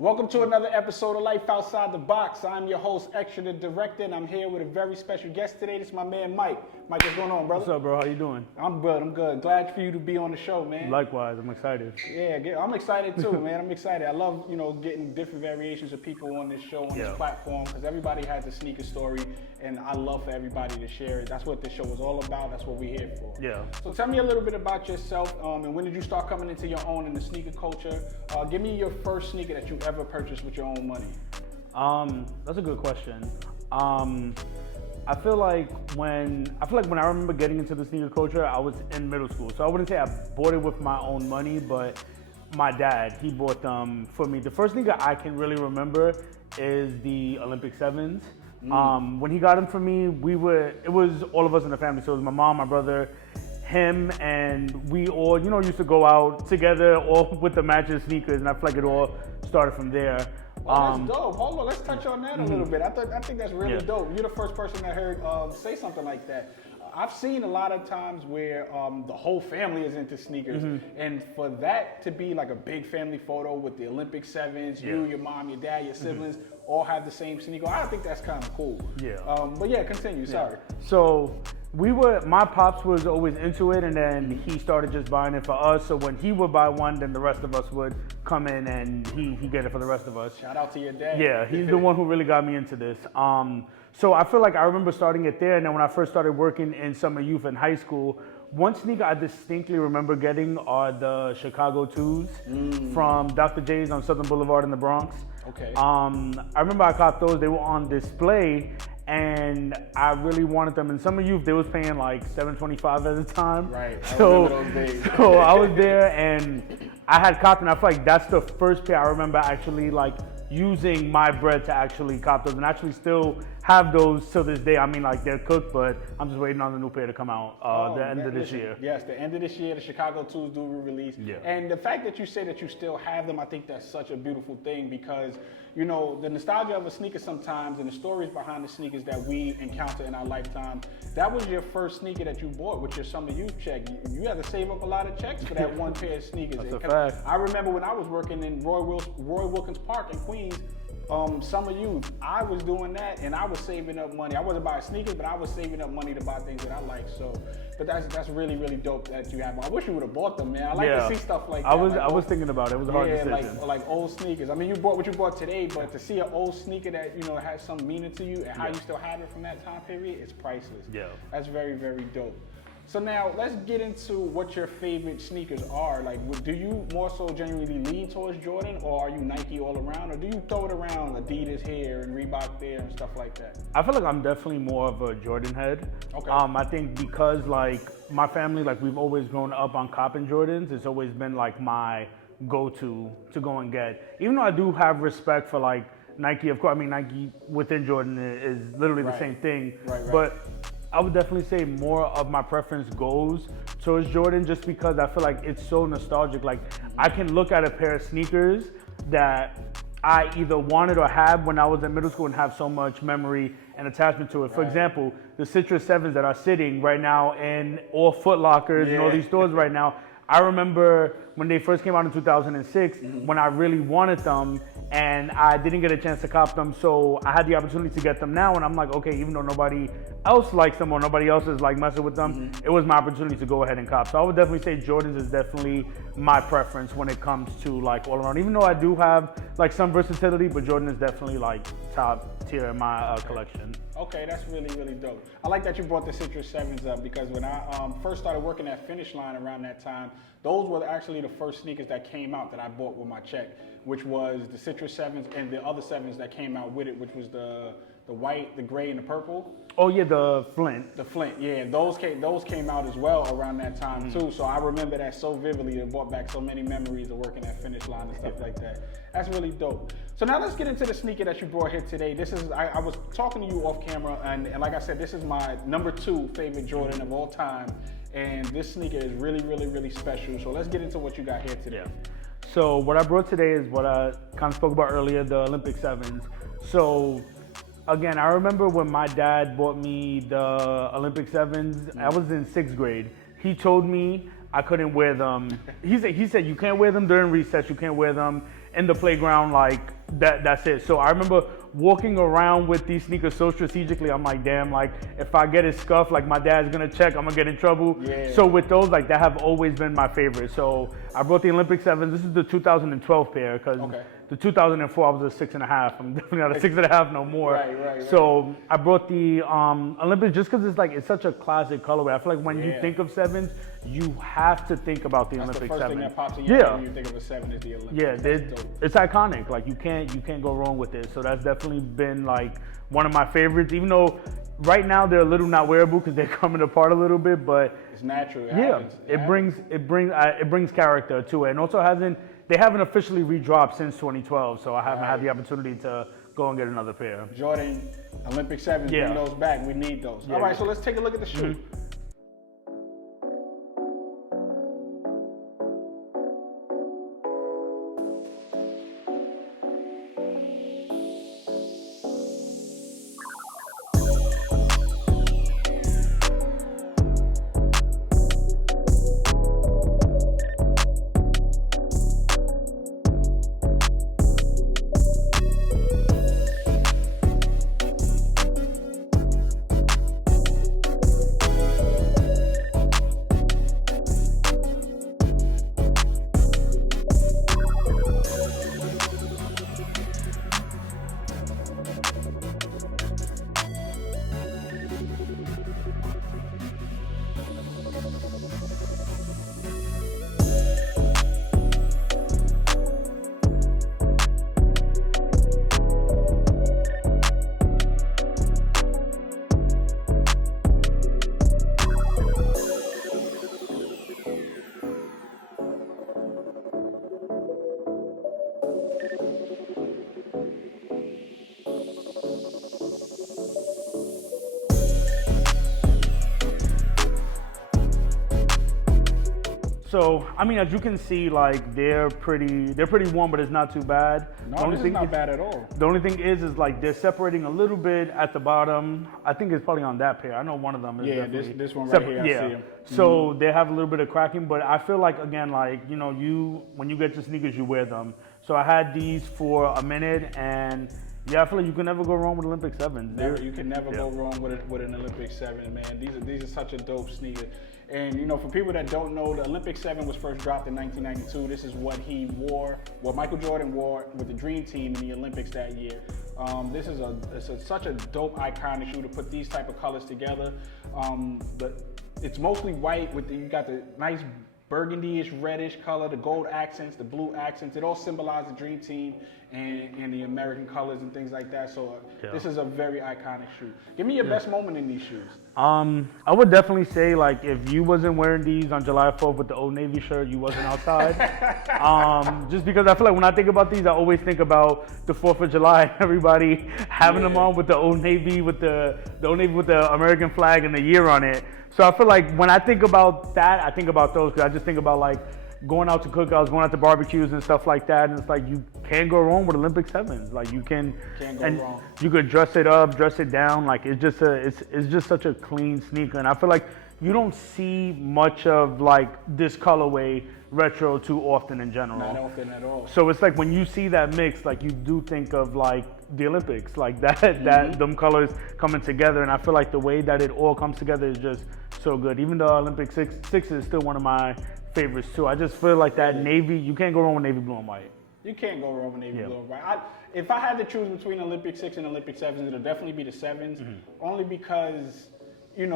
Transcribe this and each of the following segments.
Welcome to another episode of Life Outside the Box. I'm your host, Extra the Director, and I'm here with a very special guest today. This is my man, Mike. Mike, what's going on, brother? What's up, bro? How you doing? I'm good. Glad for you to be on the show, man. Likewise, I'm excited. Yeah, I'm excited too, man. I'm excited. I love, getting different variations of people on this show, on this platform, because everybody has a sneaker story, and I love for everybody to share it. That's what this show is all about. That's what we're here for. Yeah. So tell me a little bit about yourself, and when did you start coming into your own in the sneaker culture? Give me your first sneaker that you ever purchased with your own money. That's a good question. I feel like when I remember getting into the sneaker culture, I was in middle school. So I wouldn't say I bought it with my own money, but my dad, he bought them for me. The first sneaker I can really remember is the Olympic 7s. When he got them for me, it was all of us in the family. So it was my mom, my brother, him, and we all, used to go out together, all with the matching sneakers, and I feel like it all started from there. Oh, that's dope. Hold on, let's touch on that a little bit. I think that's really dope. You're the first person I heard say something like that. I've seen a lot of times where the whole family is into sneakers, and for that to be like a big family photo with the Olympic 7s, you, your mom, your dad, your siblings, all have the same sneaker. I think that's kind of cool. Yeah. But yeah, continue. Sorry. So my pops was always into it, and then he started just buying it for us. So when he would buy one, then the rest of us would come in and he get it for the rest of us. Shout out to your dad. Yeah, he's the one who really got me into this. So I feel like I remember starting it there, and then when I first started working in summer youth in high school, one sneaker I distinctly remember getting are the Chicago 2s from Dr. J's on Southern Boulevard in the Bronx. Okay. I remember I caught those. They were on display, and I really wanted them. In summer youth, they was paying like $7.25 at the time. Right. So, I remember those days. So I was there, and I had caught them. I feel like that's the first pair I remember actually like using my bread to actually cop those, and actually still have those till this day. I mean, like, they're cooked, but I'm just waiting on the new pair to come out the end of this year. Yes, the end of this year, the Chicago 2s do release. Yeah. And the fact that you say that you still have them, I think that's such a beautiful thing, because the nostalgia of a sneaker sometimes, and the stories behind the sneakers that we encounter in our lifetime, that was your first sneaker that you bought with your summer youth check. You had to save up a lot of checks for that one pair of sneakers. That's a fact. I remember when I was working in Roy Wilkins Park in Queens, summer youth, I was doing that, and I was saving up money. I wasn't buying sneakers, but I was saving up money to buy things that I like. So, but that's really, really dope that you have them. I wish you would have bought them, man. I like to see stuff like that. I was thinking about it. It was a hard decision. like old sneakers. I mean, you bought what you bought today, but to see an old sneaker that has some meaning to you and how you still have it from that time period, it's priceless. Yeah, that's very, very dope. So now let's get into what your favorite sneakers are. Like, do you more so genuinely lean towards Jordan, or are you Nike all around, or do you throw it around Adidas here and Reebok there and stuff like that? I feel like I'm definitely more of a Jordan head. Okay. I think because like my family, like we've always grown up on copping Jordans. It's always been like my go-to to go and get. Even though I do have respect for like Nike, of course. I mean, Nike within Jordan is literally the same thing. Right. But I would definitely say more of my preference goes towards Jordan, just because I feel like it's so nostalgic. Like, I can look at a pair of sneakers that I either wanted or had when I was in middle school and have so much memory and attachment to it. For example, the Citrus 7s that are sitting right now in all Foot Lockers and all these stores right now. I remember when they first came out in 2006, when I really wanted them, and I didn't get a chance to cop them, so I had the opportunity to get them now, and I'm like, okay, even though nobody else likes them or nobody else is like messing with them, it was my opportunity to go ahead and cop. So I would definitely say Jordans is definitely my preference when it comes to like all around, even though I do have like some versatility, but Jordan is definitely like top tier in my collection. Okay, that's really, really dope. I like that you brought the Citrus 7s up, because when I first started working at Finish Line around that time, those were actually the first sneakers that came out that I bought with my check, which was the Citrus 7s and the other 7s that came out with it, which was the white, the gray, and the purple. Oh yeah, the Flint. The Flint, yeah. Those came out as well around that time too. So I remember that so vividly. It brought back so many memories of working at Finish Line and stuff like that. That's really dope. So now let's get into the sneaker that you brought here today. This is, I was talking to you off camera, and like I said, this is my number 2 favorite Jordan of all time. And this sneaker is really, really, really special. So let's get into what you got here today. So what I brought today is what I kind of spoke about earlier, the Olympic 7s. So again, I remember when my dad bought me the Olympic 7s, I was in 6th grade. He told me I couldn't wear them. He said you can't wear them during recess, you can't wear them in the playground, like that's it. So I remember walking around with these sneakers so strategically. I'm like, damn, like if I get it scuffed, like my dad's gonna check, I'm gonna get in trouble. Yeah. So with those, like that have always been my favorite. So I brought the Olympic 7s. This is the 2012 pair because the 2004 I was a 6.5. I'm definitely not a 6.5 no more. Right. So I brought the Olympic just because it's such a classic colorway. I feel like when you think of 7s, you have to think about the That's Olympic the first 7. thing that pops in your head when you think of a 7 is the Olympic. Yeah, it's iconic. Like you can't go wrong with it. So that's definitely been like one of my favorites. Even though right now they're a little not wearable because they're coming apart a little bit, but it's natural. It brings character to it, and also they haven't officially redropped since 2012. So I haven't had the opportunity to go and get another pair. Jordan Olympic 7s, bring those back. We need those. All right, so let's take a look at the shoe. So I mean, as you can see, like they're pretty warm, but it's not too bad. No, this is not bad at all. The only thing is like they're separating a little bit at the bottom. I think it's probably on that pair. I know one of them is this one right here. I see him. So they have a little bit of cracking, but I feel like again, like when you get your sneakers, you wear them. So I had these for a minute, and I feel like you can never go wrong with Olympic 7s. You can never go wrong with an Olympic 7, man. These are such a dope sneaker. And for people that don't know, the Olympic 7 was first dropped in 1992. This is what he wore, what Michael Jordan wore with the Dream Team in the Olympics that year. This is such a dope, iconic shoe to put these type of colors together. But it's mostly white you got the nice burgundy-ish, reddish color, the gold accents, the blue accents. It all symbolizes the Dream Team and the American colors and things like that. So this is a very iconic shoe. Give me your best moment in these shoes. I would definitely say like if you wasn't wearing these on July 4th with the Old Navy shirt, you wasn't outside. Just because I feel like when I think about these, I always think about the 4th of July, everybody having them on with the Old Navy, with the Old Navy with the American flag and the year on it. So I feel like when I think about that, I think about those because I just think about like going out to cookouts, going out to barbecues and stuff like that. And it's like you can't go wrong with Olympic 7s. Like you can't go wrong. You could dress it up, dress it down. Like it's just such a clean sneaker. And I feel like you don't see much of like this colorway retro too often in general. Not often at all. So it's like when you see that mix, like you do think of like the Olympics, like that them colors coming together. And I feel like the way that it all comes together is just so good. Even though Olympic 6 is still one of my favorites too. I just feel like that navy, you can't go wrong with navy blue and white. You can't go wrong with navy blue and white. If I had to choose between Olympic 6 and Olympic 7s, it'll definitely be the 7s. Only because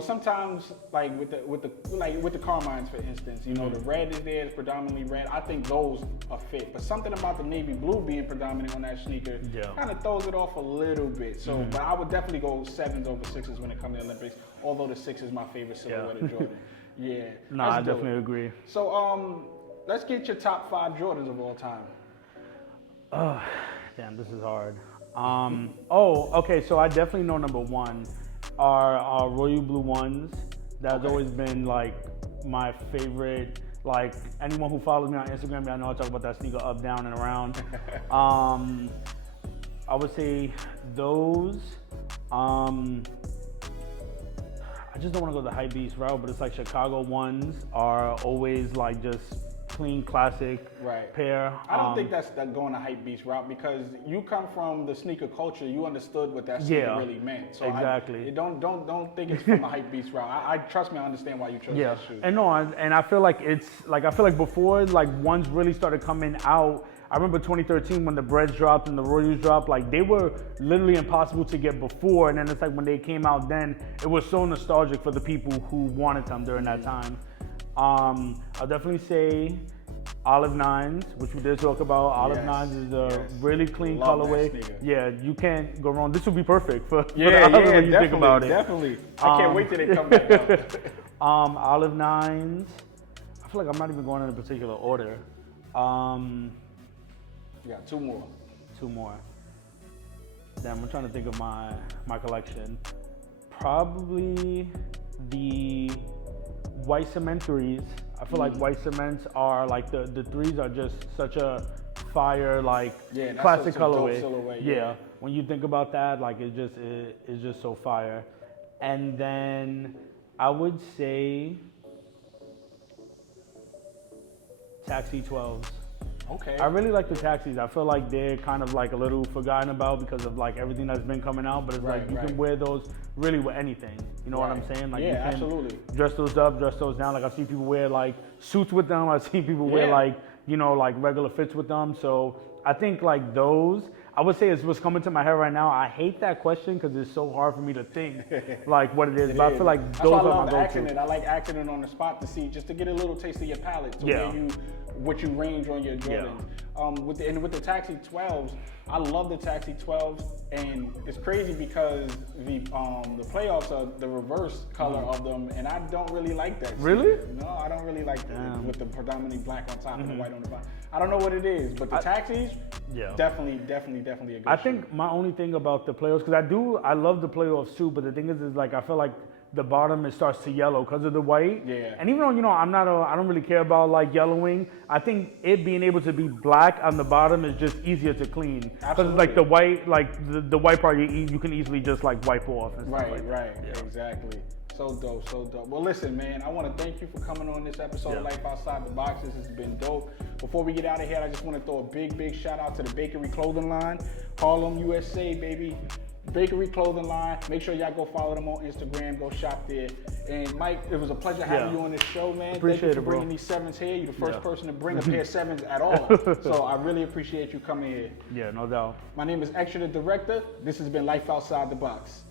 sometimes like with the Carmines, for instance, the red is there, it's predominantly red. I think those are fit, but something about the navy blue being predominant on that sneaker kind of throws it off a little bit. So, but I would definitely go 7s over 6s when it comes to Olympics. Although the 6 is my favorite silhouette of Jordan. Yeah. No, I definitely agree. So, let's get your top 5 Jordans of all time. Oh, damn, this is hard. Okay, so I definitely know number 1 are royal blue ones. That's always been like my favorite. Like anyone who follows me on Instagram, I know I talk about that sneaker up, down, and around. I would say those. I just don't want to go the high beast route, but it's like Chicago ones are always like just clean, classic Right. pair. I don't think that's going the hype beast route because you come from the sneaker culture. You understood what that sneaker Yeah, really meant. So exactly. don't think it's from a hype beast route. I trust me, I understand why you chose Yeah, that shoe. and no, and I feel like it's like I feel like before like ones really started coming out. I remember 2013 when the Breads dropped and the Royals dropped. Like they were literally impossible to get before, and then it's like when they came out, then it was so nostalgic for the people who wanted them during that time. I'll definitely say Olive Nines, which we did talk about. Olive Yes, Nines is a yes. really clean Love that colorway. sneaker. Yeah, you can't go wrong. This would be perfect for the Yeah, Olive when you definitely, think about it. definitely. I can't wait till they come back out. Olive Nines. I feel like I'm not even going in a particular order. You got two more. Two more. Damn, I'm trying to think of my collection. Probably the white cement threes. I feel like white cements are like the threes are just such a fire like Yeah, that's classic such a dope colorway. silhouette, Yeah. yeah. When you think about that, like it's just so fire. And then I would say Taxi 12s. Okay. I really like the taxis. I feel like they're kind of like a little forgotten about because of like everything that's been coming out. But it's Right, like you right. can wear those really with anything. You know what I'm Right. saying? Like Yeah, you can absolutely. dress those up, dress those down. Like I see people wear like suits with them. I see people wear Yeah. like like regular fits with them. So I think like those. I would say is what's coming to my head right now. I hate that question because it's so hard for me to think like what it is. But I feel like That's those why I are love my acting go-to. it. I like acting it on the spot to see, just to get a little taste of your palate, to Yeah. where what you range on your Yeah. Jordans. With the Taxi 12s, I love the Taxi 12s, and it's crazy because the playoffs are the reverse color of them, and I don't really like that. Really? No, I don't really like that Damn. with the predominantly black on top and the white on the bottom. I don't know what it is, but the Taxis, Yeah. definitely a good I shoe. think my only thing about the playoffs, because I love the playoffs too, but the thing is like I feel like the bottom it starts to yellow because of the white. Yeah. And even though I don't really care about like yellowing, I think it being able to be black on the bottom is just easier to clean. Because like the white, like the white part you can easily just like wipe off. And stuff Right, like that. right, Yeah. exactly. So dope, so dope. Well, listen, man, I want to thank you for coming on this episode of Yeah. Life Outside the Box. This has been dope. Before we get out of here, I just want to throw a big shout out to the Bakery Clothing Line, Harlem, USA, baby. Bakery Clothing Line. Make sure y'all go follow them on Instagram. Go shop there. And Mike, it was a pleasure having Yeah. you on this show, man. Appreciate Thank you it, for bro. bringing these sevens here. You're the first Yeah. person to bring a pair of sevens at all. So I really appreciate you coming here. Yeah, no doubt. My name is Extra the Director. This has been Life Outside the Box.